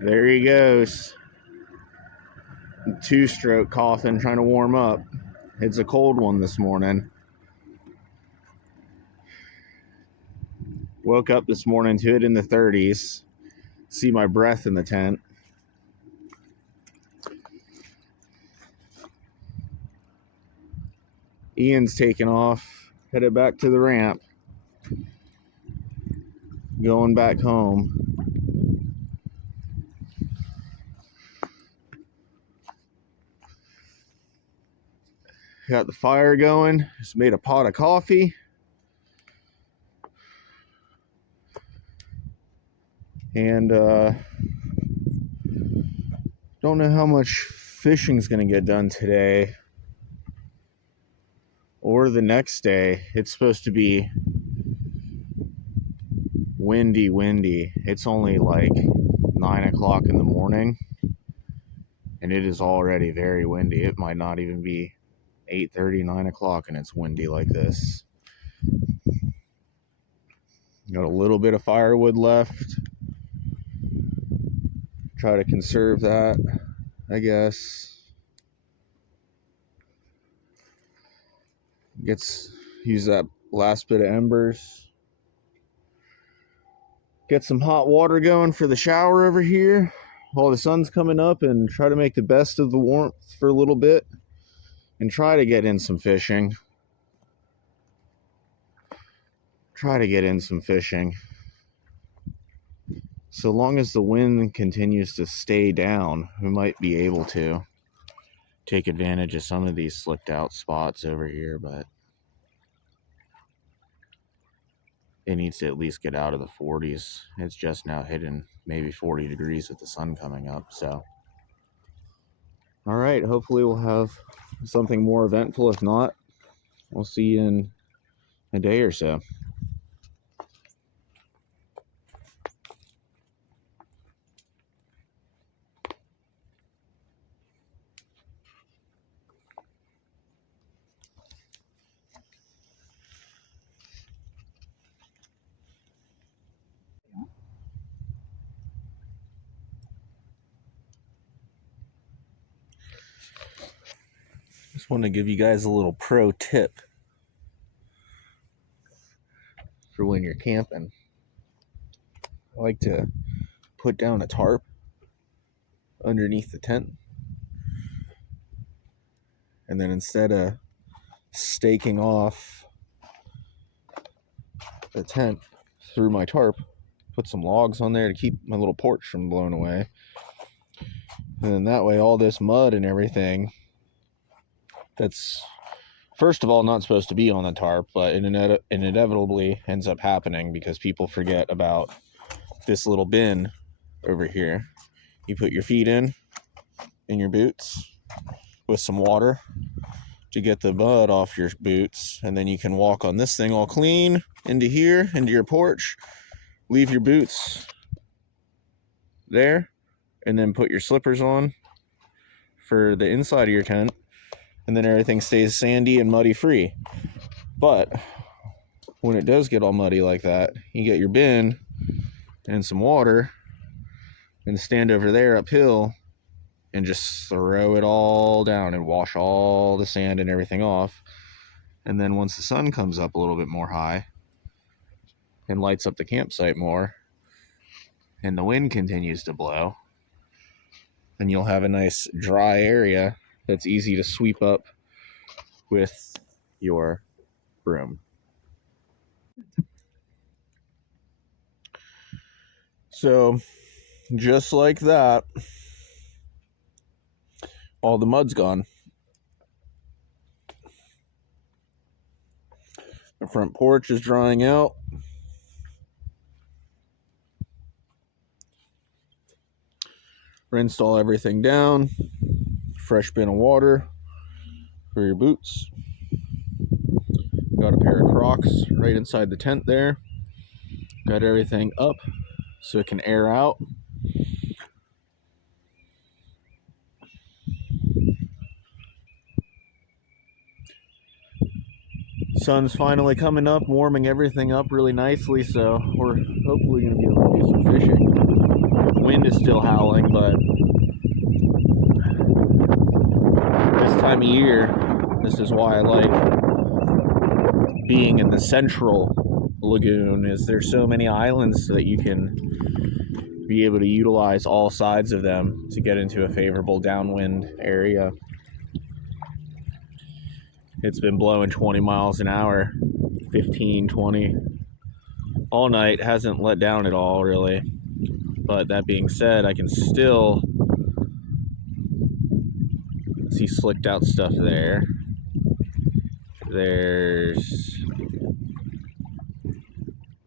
There he goes. Two-stroke coughing, trying to warm up. It's a cold one this morning. Woke up this morning to it in the 30s. See my breath in the tent. Ian's taking off, headed back to the ramp. Going back home. Got the fire going. Just made a pot of coffee. And don't know how much fishing's gonna get done today or the next day. It's supposed to be windy. It's only like 9 o'clock in the morning and it is already very windy. It might not even be 8:30, 9 o'clock and it's windy like this. Got a little bit of firewood left. Try to conserve that, I guess. Use that last bit of embers. Get some hot water going for the shower over here while the sun's coming up, and try to make the best of the warmth for a little bit and try to get in some fishing. So long as the wind continues to stay down, we might be able to take advantage of some of these slicked out spots over here, but it needs to at least get out of the 40s. It's just now hitting maybe 40 degrees with the sun coming up. So, all right, hopefully we'll have something more eventful. If not, we'll see you in a day or so. Just want to give you guys a little pro tip for when you're camping. I like to put down a tarp underneath the tent, and then instead of staking off the tent through my tarp, put some logs on there to keep my little porch from blowing away. And then that way all this mud and everything that's first of all not supposed to be on the tarp, but it inevitably ends up happening because people forget about this little bin over here. You put your feet in your boots with some water to get the mud off your boots, and then you can walk on this thing all clean into here, into your porch, leave your boots there, and then put your slippers on for the inside of your tent, and then everything stays sandy and muddy free. But when it does get all muddy like that, you get your bin and some water and stand over there uphill and just throw it all down and wash all the sand and everything off. And then once the sun comes up a little bit more high and lights up the campsite more and the wind continues to blow, then you'll have a nice dry area that's easy to sweep up with your broom. So just like that, all the mud's gone. The front porch is drying out. Rinsed all everything down. Fresh bin of water for your boots. Got a pair of Crocs right inside the tent there. Got everything up so it can air out. Sun's finally coming up, warming everything up really nicely, so we're hopefully going to be able to do some fishing. Wind is still howling, but this time of year, this is why I like being in the central lagoon, is there's so many islands that you can be able to utilize all sides of them to get into a favorable downwind area. It's been blowing 20 miles an hour, 15, 20 all night. Hasn't let down at all, really. But that being said, I can still see slicked out stuff there. There's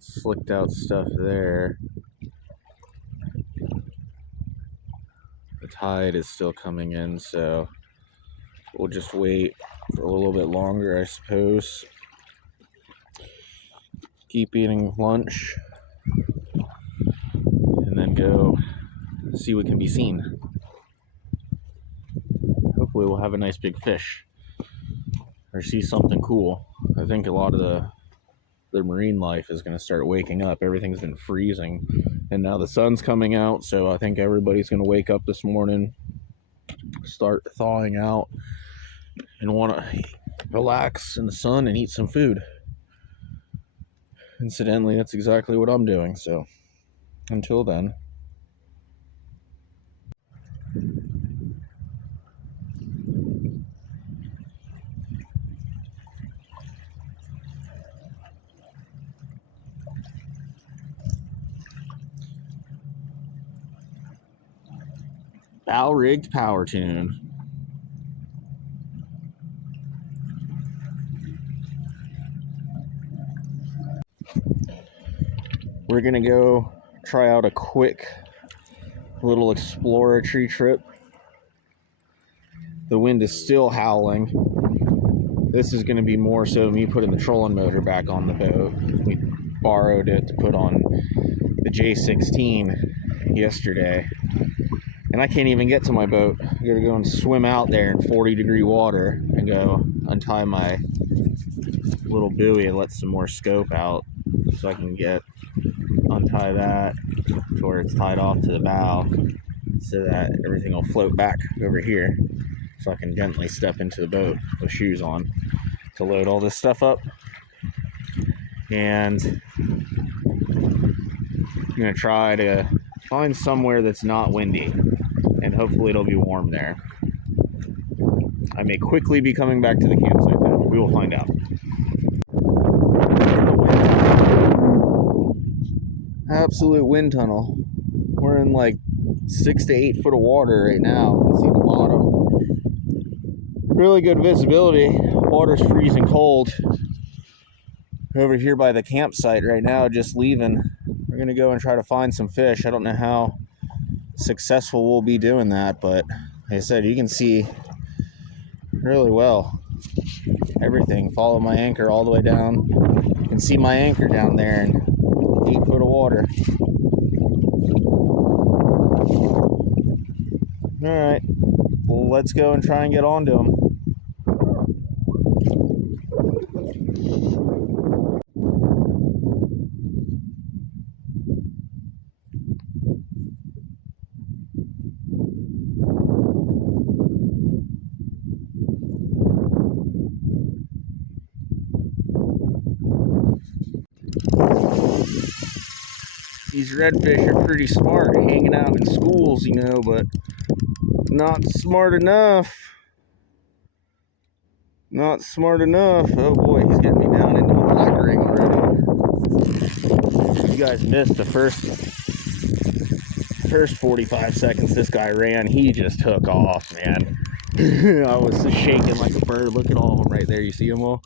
slicked out stuff there. The tide is still coming in, so we'll just wait for a little bit longer, I suppose. Keep eating lunch and then go see what can be seen. Hopefully we'll have a nice big fish or see something cool. I think a lot of the marine life is going to start waking up. Everything's been freezing and now the sun's coming out, so I think everybody's going to wake up this morning, start thawing out, and want to relax in the sun and eat some food. Incidentally, that's exactly what I'm doing, so until then. Bow rigged power tune. We're gonna go try out a quick little exploratory trip. The wind is still howling. This is gonna be more so me putting the trolling motor back on the boat. We borrowed it to put on the J16 yesterday. And I can't even get to my boat. I gotta go and swim out there in 40-degree water and go untie my little buoy and let some more scope out so I can untie that to where it's tied off to the bow so that everything will float back over here so I can gently step into the boat with shoes on to load all this stuff up. And I'm gonna try to find somewhere that's not windy, and hopefully it'll be warm there. I may quickly be coming back to the campsite though. We will find out. Absolute wind tunnel. We're in like 6 to 8 foot of water right now. You can see the bottom. Really good visibility. Water's freezing cold. Over here by the campsite right now, just leaving. We're gonna go and try to find some fish. I don't know how successful we'll be doing that, but like I said, you can see really well everything. Follow my anchor all the way down. You can see my anchor down there in 8 foot of water. All right, well, let's go and try and get onto them. These redfish are pretty smart, hanging out in schools, you know, but not smart enough. Not smart enough. Oh boy, he's getting me down into the black ring already. You guys missed the first 45 seconds this guy ran. He just took off, man. I was shaking like a bird. Look at all of them right there. You see them all?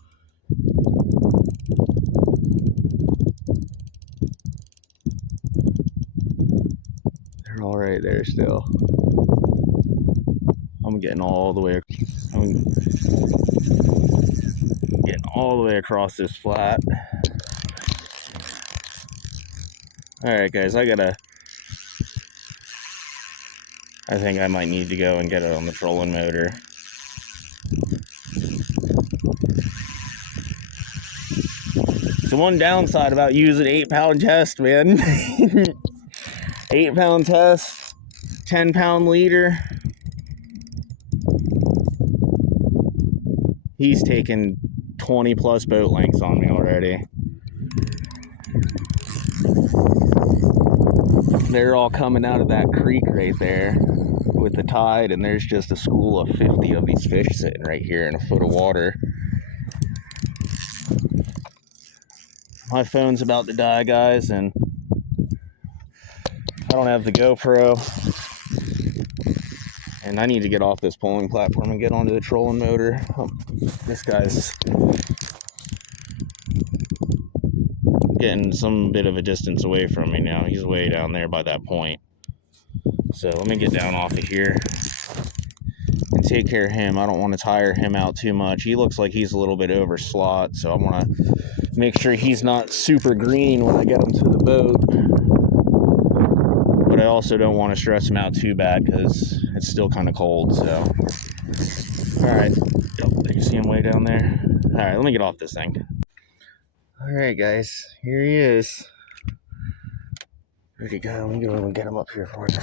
They're all right there still. I'm getting all the way across this flat. Alright guys, I think I might need to go and get it on the trolling motor. the one downside about using 8-pound test, man. 8-pound test, 10-pound leader. He's taken 20 plus boat lengths on me already. They're all coming out of that creek right there with the tide, and there's just a school of 50 of these fish sitting right here in a foot of water. My phone's about to die, guys, and I don't have the GoPro, and I need to get off this polling platform and get onto the trolling motor. This guy's getting some bit of a distance away from me now. He's way down there by that point. So let me get down off of here and take care of him. I don't want to tire him out too much. He looks like he's a little bit over slot, so I want to make sure he's not super green when I get him to the boat. But I also don't want to stress him out too bad because it's still kind of cold. So, all right. Yep, you see him way down there? All right, let me get off this thing. All right, guys, here he is. Where'd he go? Let me go and get him up here for you.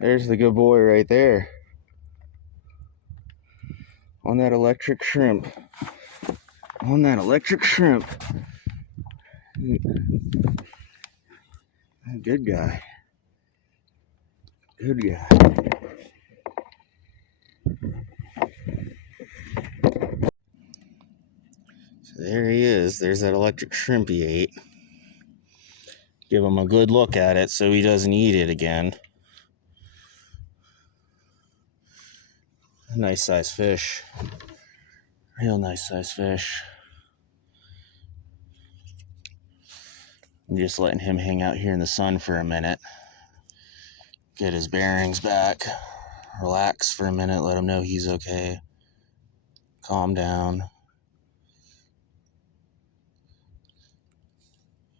There's the good boy right there. On that electric shrimp. On that electric shrimp. Good guy. Good guy. So there he is. There's that electric shrimp he ate. Give him a good look at it so he doesn't eat it again. A nice size fish. Real nice size fish. I'm just letting him hang out here in the sun for a minute. Get his bearings back. Relax for a minute. Let him know he's okay. Calm down.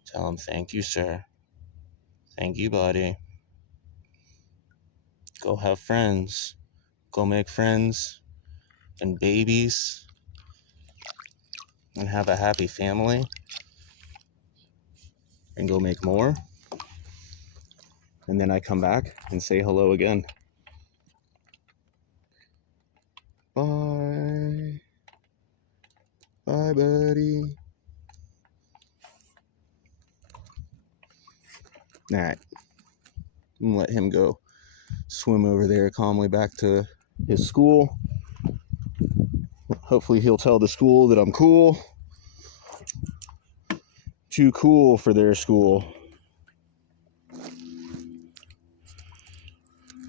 Tell him, thank you, sir. Thank you, buddy. Go have friends. Go make friends and babies. And have a happy family. And go make more. And then I come back and say hello again. Bye. Bye, buddy. All right. I'm gonna let him go swim over there calmly back to his school. Hopefully he'll tell the school that I'm cool. Too cool for their school.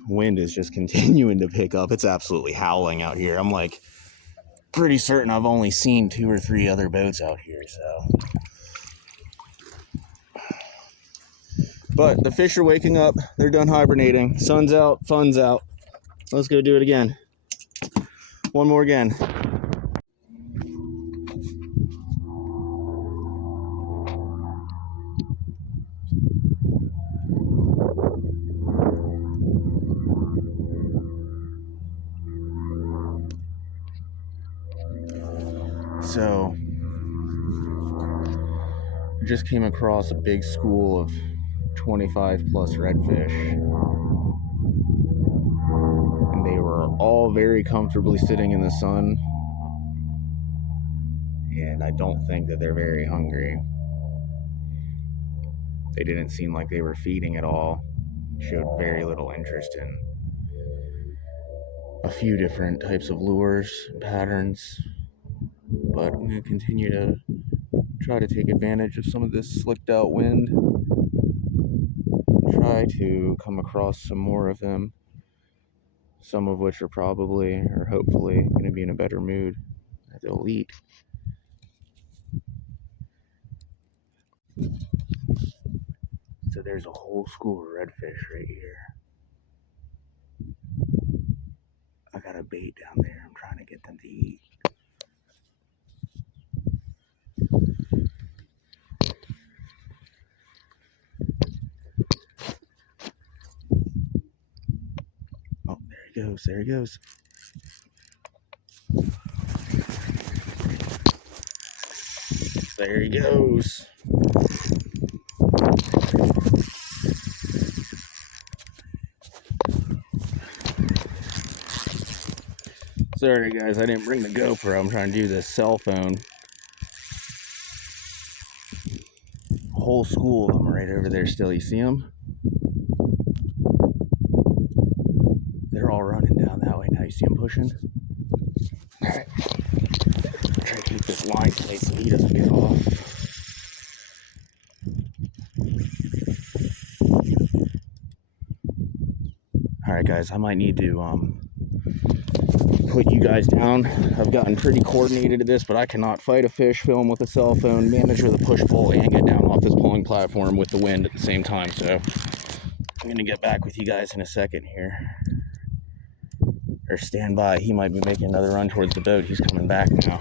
Wind is just continuing to pick up. It's absolutely howling out here. I'm like pretty certain I've only seen 2 or 3 other boats out here, so. But the fish are waking up. They're done hibernating. Sun's out, fun's out. Let's go do it again. One more again. So, I just came across a big school of 25 plus redfish. And they were all very comfortably sitting in the sun. And I don't think that they're very hungry. They didn't seem like they were feeding at all. Showed very little interest in a few different types of lures and patterns. But I'm going to continue to try to take advantage of some of this slicked out wind. Try to come across some more of them. Some of which are probably, or hopefully, going to be in a better mood that they'll eat. So there's a whole school of redfish right here. I got a bait down there. I'm trying to get them to eat. goes. There he goes. There he goes. Sorry guys, I didn't bring the GoPro. I'm trying to do this cell phone. A whole school of them right over there still. You see them? They're all running down that way now. You see them pushing? Alright. Try to keep this line tight so he doesn't get off. Alright guys, I might need to put you guys down. I've gotten pretty coordinated at this, but I cannot fight a fish, film with a cell phone, manage with a push pole, and get down off this pulling platform with the wind at the same time. So I'm gonna get back with you guys in a second here. Or stand by. He might be making another run towards the boat. He's coming back now.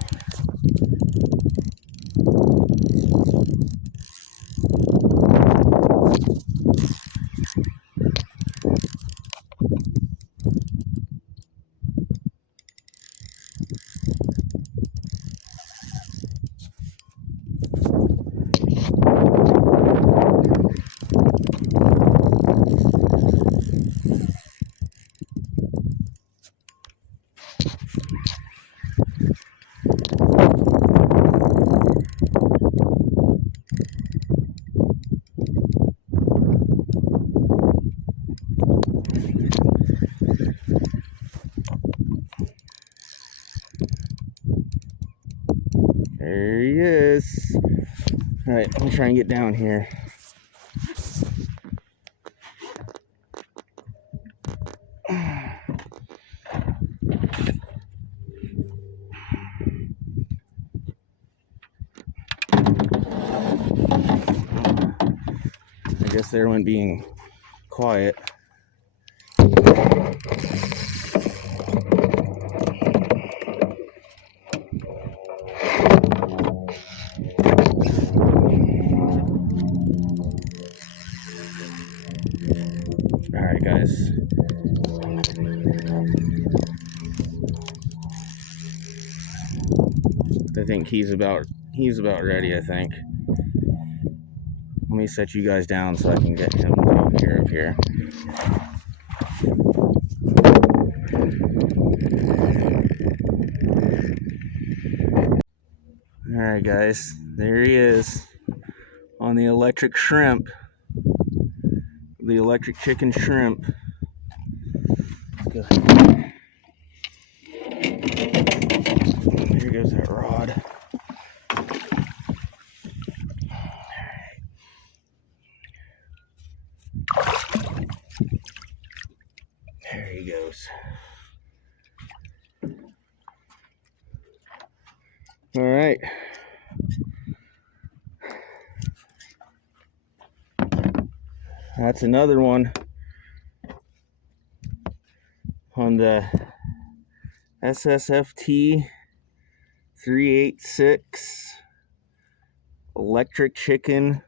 There he is. All right, let me try and get down here. I guess they weren't being quiet. Alright guys. I think he's about ready, I think. Let me set you guys down so I can get him taken care of here. Alright guys, there he is on the electric shrimp. The electric chicken shrimp. Let's go. Here goes that rod. There he goes. All right. That's another one on the SSFT 386 electric chicken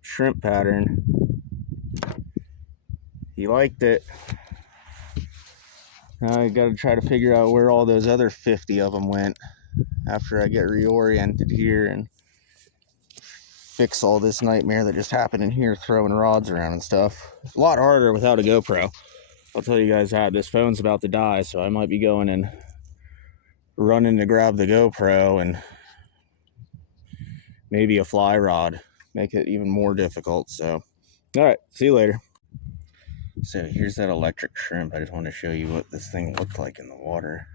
shrimp pattern. He liked it. Now I gotta try to figure out where all those other 50 of them went after I get reoriented here and fix all this nightmare that just happened in here throwing rods around and stuff. It's a lot harder without a GoPro. I'll tell you guys that. This phone's about to die, so I might be going and running to grab the GoPro and maybe a fly rod. Make it even more difficult. So, all right, see you later. So here's that electric shrimp. I just want to show you what this thing looked like in the water.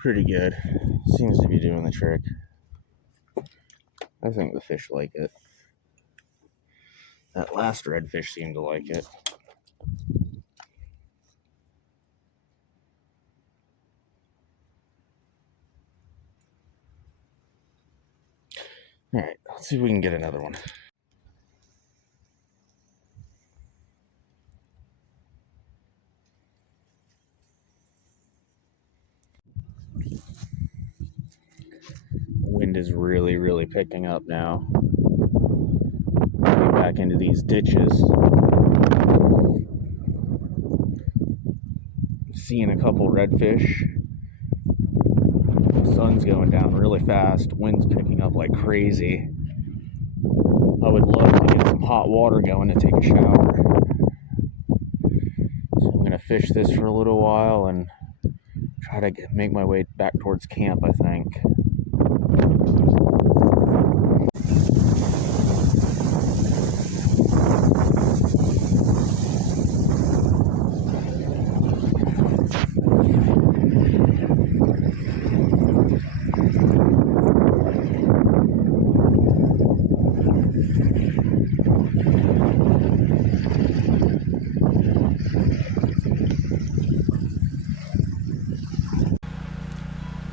Pretty good. Seems to be doing the trick. I think the fish like it. That last redfish seemed to like it. Alright, let's see if we can get another one. Wind is really, really picking up now. Getting back into these ditches. Seeing a couple redfish. The sun's going down really fast. Wind's picking up like crazy. I would love to get some hot water going to take a shower. So I'm going to fish this for a little while and try to make my way back towards camp, I think.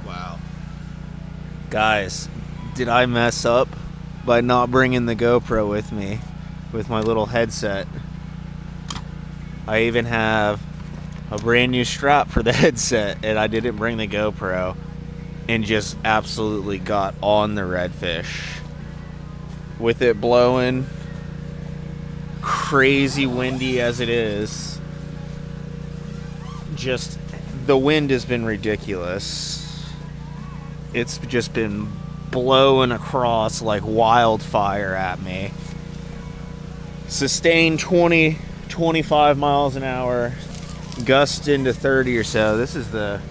Wow. Guys, did I mess up by not bringing the GoPro with me with my little headset? I even have a brand new strap for the headset, and I didn't bring the GoPro, and just absolutely got on the redfish. With it blowing, crazy windy as it is, just the wind has been ridiculous. It's just been blowing across like wildfire at me. Sustained 20, 25 miles an hour, gust into 30 or so. This is the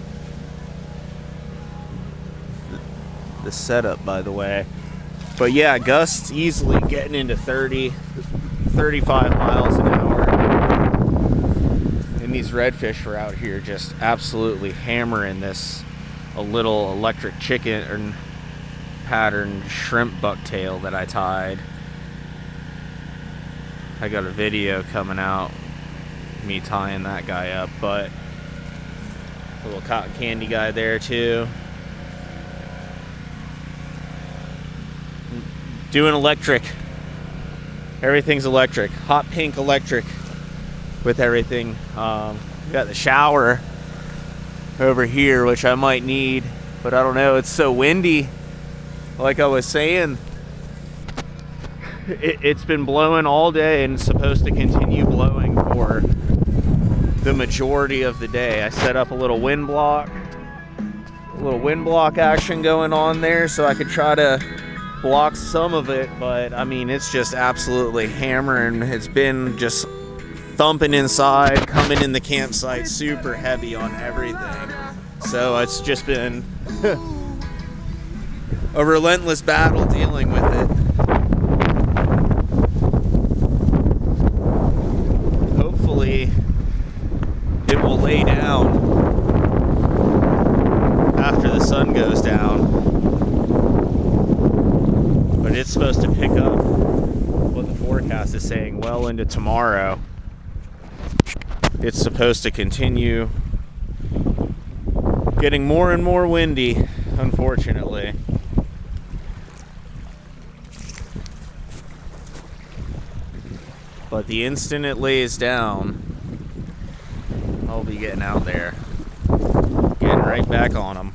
setup, by the way. But yeah, gusts easily getting into 30, 35 miles an hour. And these redfish are out here just absolutely hammering this a little electric chicken pattern shrimp bucktail that I tied. I got a video coming out, me tying that guy up, but a little cotton candy guy there too. Doing electric. Everything's electric. Hot pink electric with everything. We got the shower over here, which I might need, but I don't know. It's so windy. Like I was saying, it's been blowing all day and supposed to continue blowing for the majority of the day. I set up a little wind block action going on there so I could try to block some of it, but I mean, it's just absolutely hammering. It's been just thumping inside, coming in the campsite, super heavy on everything. So it's just been a relentless battle dealing with it. Hopefully it will lay down after the sun goes down. But it's supposed to pick up, what the forecast is saying, well into tomorrow. It's supposed to continue getting more and more windy, unfortunately. But the instant it lays down, I'll be getting out there, getting right back on them.